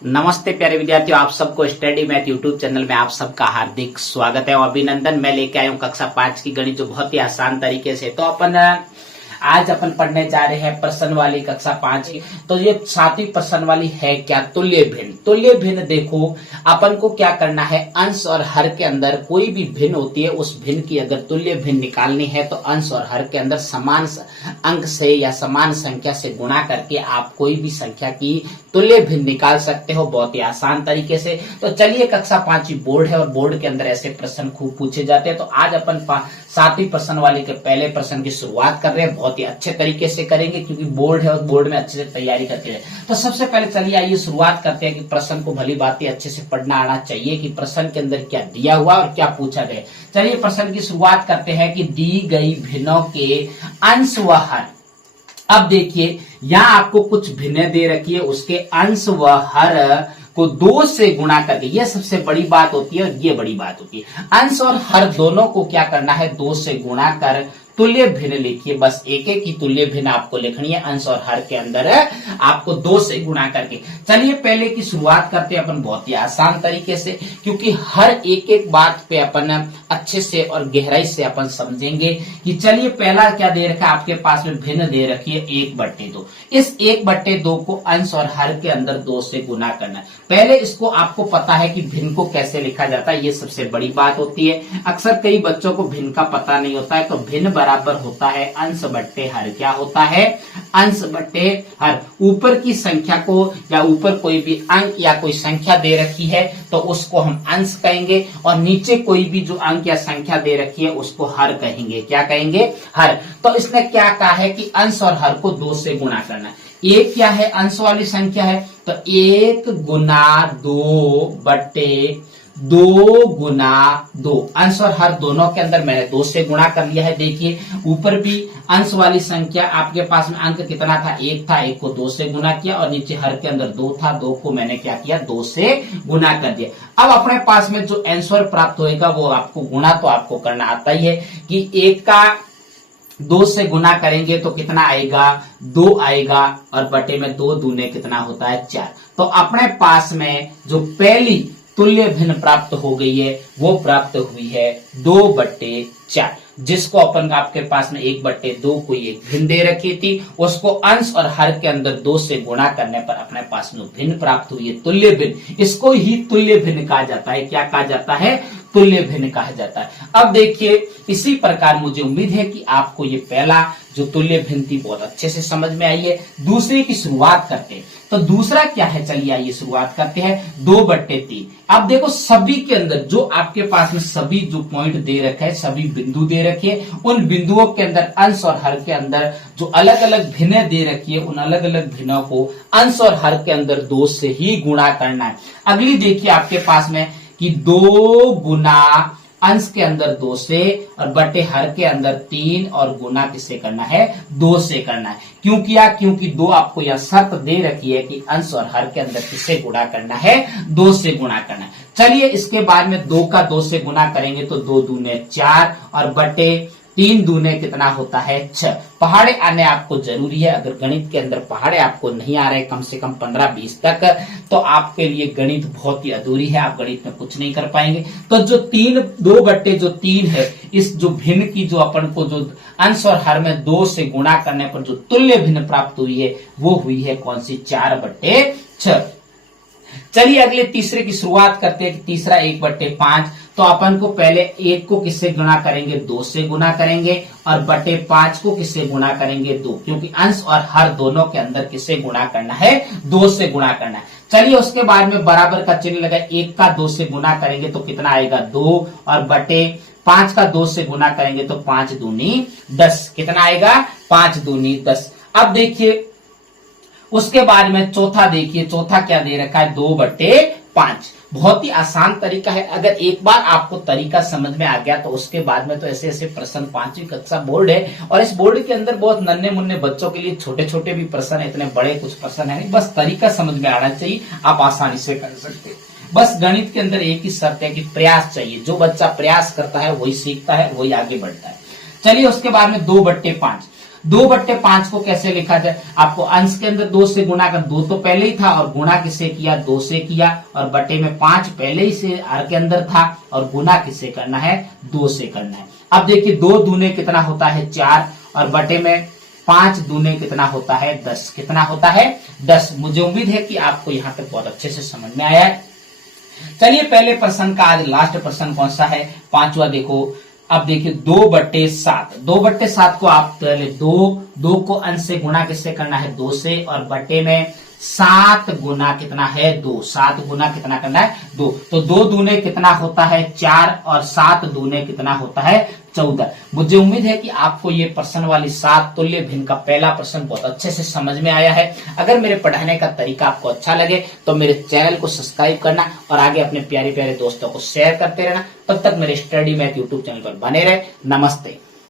नमस्ते प्यारे विद्यार्थियों, आप सबको स्टडी मैथ यूट्यूब चैनल में आप सबका हार्दिक स्वागत है और अभिनंदन। मैं लेके आया हूँ कक्षा 5 की गणित, जो बहुत ही आसान तरीके से। तो आज अपन पढ़ने जा रहे हैं प्रश्न वाली कक्षा 5 की। तो ये 7वीं प्रश्न वाली है क्या, तुल्य भिन्न। तुल्य भिन्न देखो, अपन को क्या करना है, अंश और हर के अंदर कोई भी भिन्न होती है, उस भिन्न की अगर तुल्य भिन्न निकालनी है तो अंश और हर के अंदर समान अंक से या समान संख्या से गुणा करके आप कोई भी संख्या की तुल्य भिन्न निकाल सकते हो बहुत ही आसान तरीके से। तो चलिए, कक्षा 5 बोर्ड है और बोर्ड के अंदर ऐसे प्रश्न खूब पूछे जाते हैं। तो आज अपन 7वीं प्रश्न वाली के पहले प्रश्न की शुरुआत कर रहे हैं, बहुत ही अच्छे तरीके से करेंगे क्योंकि बोर्ड है और बोर्ड में अच्छे से तैयारी करते हैं। तो सबसे पहले चलिए आइए शुरुआत करते हैं कि प्रश्न को भली बातें अच्छे से पढ़ना आना चाहिए कि प्रश्न के अंदर क्या दिया हुआ और क्या पूछा गया। चलिए प्रश्न की शुरुआत करते हैं कि दी गई भिन्नों के अंश व हर। अब देखिए, यहाँ आपको कुछ भिन्न दे रखी है, उसके अंश व हर को 2 से गुणा करके, ये सबसे बड़ी बात होती है और ये बड़ी बात होती है। अंश और हर दोनों को क्या करना है, 2 से गुणा कर तुल्य भिन्न लिखिए। बस एक एक की तुल्य भिन्न आपको लिखनी है, अंश और हर के अंदर आपको 2 से गुणा करके। चलिए पहले की शुरुआत करते हैं अपन बहुत ही आसान तरीके से, क्योंकि हर एक एक बात पे अपन अच्छे से और गहराई से अपन समझेंगे कि चलिए पहला क्या दे रखा है आपके पास में, भिन्न दे रखी है 1/2। इस 1/2 को अंश और हर के अंदर 2 से गुणा करना है। पहले इसको आपको पता है कि भिन्न को कैसे लिखा जाता है, ये सबसे बड़ी बात होती है। अक्सर कई बच्चों को भिन्न का पता नहीं होता है। तो भिन्न बराबर होता है अंश बट्टे हर। क्या होता है, अंश बट्टे हर। ऊपर की संख्या को या ऊपर कोई भी अंक या कोई संख्या दे रखी है तो उसको हम अंश कहेंगे, और नीचे कोई भी जो अंक या संख्या दे रखी है उसको हर कहेंगे। क्या कहेंगे, हर। तो इसने क्या कहा है कि अंश और हर को 2 से गुणा करना है। एक क्या है, अंश वाली संख्या है, तो 1 गुना 2 बट्टे 2 गुना 2। अंश और हर दोनों के अंदर मैंने 2 से गुणा कर लिया है। देखिए ऊपर भी अंश वाली संख्या आपके पास में अंक कितना था, 1 था, 1 को 2 से गुणा किया, और नीचे हर के अंदर 2 था, 2 को मैंने क्या किया, 2 से गुणा कर दिया। अब अपने पास में जो आंसर प्राप्त होएगा वो आपको गुणा तो आपको करना आता ही है कि 1 का 2 से गुणा करेंगे तो कितना आएगा, 2 आएगा, और बटे में 2 दूने कितना होता है, 4। तो अपने पास में जो पहली तुल्य भिन्न प्राप्त हो गई है वो प्राप्त हुई है 2/4, जिसको अपन आपके पास में 1/2 को एक भिन्न दे रखी थी, उसको अंश और हर के अंदर 2 से गुणा करने पर अपने पास में भिन्न प्राप्त हुई है, तुल्य भिन्न। इसको ही तुल्य भिन्न कहा जाता है। क्या कहा जाता है, तुल्य भिन्न कहा जाता है। अब देखिए, इसी प्रकार मुझे उम्मीद है कि आपको ये पहला जो तुल्य भिन्न थी बहुत अच्छे से समझ में आई है। दूसरे की शुरुआत करते हैं। तो दूसरा क्या है, चलिए आइए शुरुआत करते हैं, 2/3। अब देखो सभी के अंदर जो आपके पास में सभी जो पॉइंट दे रखे हैं, सभी बिंदु दे रखे हैं, उन बिंदुओं के अंदर अंश और हर के अंदर जो अलग अलग भिन्न दे रखी है, उन अलग अलग भिन्नों को अंश और हर के अंदर 2 से ही गुणा करना है। अगली देखिए आपके पास में कि 2 गुना अंश के अंदर 2 से और बटे हर के अंदर 3, और गुना किससे करना है, 2 से करना है। क्यों किया, क्योंकि 2 आपको यह शर्त दे रखी है कि अंश और हर के अंदर किससे गुणा करना है, 2 से गुणा करना है। चलिए इसके बाद में 2 का 2 से गुणा करेंगे तो 2 दूने 4, और बटे 3 दूने कितना होता है, 6। पहाड़े आने आपको जरूरी है। अगर गणित के अंदर पहाड़े आपको नहीं आ रहे कम से कम 15-20 तक, तो आपके लिए गणित बहुत ही अधूरी है, आप गणित में कुछ नहीं कर पाएंगे। तो जो 2/3 है, इस जो भिन्न की जो अपन को जो अंश और हर में 2 से गुणा करने पर जो तुल्य भिन्न प्राप्त हुई है वो हुई है कौन सी, 4/6। चलिए अगले तीसरे की शुरुआत करते हैं कि तीसरा 1/5। तो अपन को पहले 1 को किससे गुणा करेंगे, 2 से गुणा करेंगे, और बटे 5 को किससे गुणा करेंगे, 2, क्योंकि अंश और हर दोनों के अंदर किससे गुणा करना है, 2 से गुणा करना है। चलिए उसके बाद में बराबर का चिन्ह लगा, 1 का 2 से गुणा करेंगे तो कितना आएगा, 2, और बटे 5 का 2 से गुणा करेंगे तो 5 दूनी 10, कितना आएगा, 5 दूनी 10। अब देखिए उसके बाद में चौथा देखिए, चौथा क्या दे रखा है, 2/5। बहुत ही आसान तरीका है। अगर एक बार आपको तरीका समझ में आ गया तो उसके बाद में तो ऐसे ऐसे प्रश्न, 5वीं कक्षा बोर्ड है और इस बोर्ड के अंदर बहुत नन्हे मुन्ने बच्चों के लिए छोटे छोटे भी प्रश्न है, इतने बड़े कुछ प्रश्न है नहीं, बस तरीका समझ में आना चाहिए, आप आसानी से कर सकते हैं। बस गणित के अंदर एक ही शर्त है कि प्रयास चाहिए। जो बच्चा प्रयास करता है वही सीखता है, वही आगे बढ़ता है। चलिए उसके बाद में 2/5। 2/5 को कैसे लिखा जाए? आपको अंश के अंदर 2 से गुणा कर, 2 तो पहले ही था और गुणा किससे किया? 2 से किया, और बटे में 5 पहले ही से हर के अंदर था और गुणा किससे करना है? 2 से करना है। अब देखिए 2 दूने कितना होता है? 4, और बटे में 5 दूने कितना होता है? 10। कितना होता है? 10। मुझे उम्मीद है कि आपको यहाँ तक बहुत अच्छे से समझ में आया है। चलिए पहले प्रश्न का आज लास्ट प्रश्न कौन सा है? 5वां देखो। अब देखिए 2/7, 2/7 को आप पहले 2 को अंश से गुणा किससे करना है? 2 से, और बटे में 7 गुना कितना है? 2। 7 गुना कितना करना है? 2। तो 2 दूने कितना होता है? 4, और 7 दूने कितना होता है? 14। मुझे उम्मीद है कि आपको ये प्रश्न वाली 7 तुल्य भिन्न का पहला प्रश्न बहुत अच्छे से समझ में आया है। अगर मेरे पढ़ाने का तरीका आपको अच्छा लगे तो मेरे चैनल को सब्सक्राइब करना और आगे अपने प्यारे प्यारे दोस्तों को शेयर करते रहना। तब तक मेरे स्टडी मैथ यूट्यूब चैनल पर बने रहे। नमस्ते।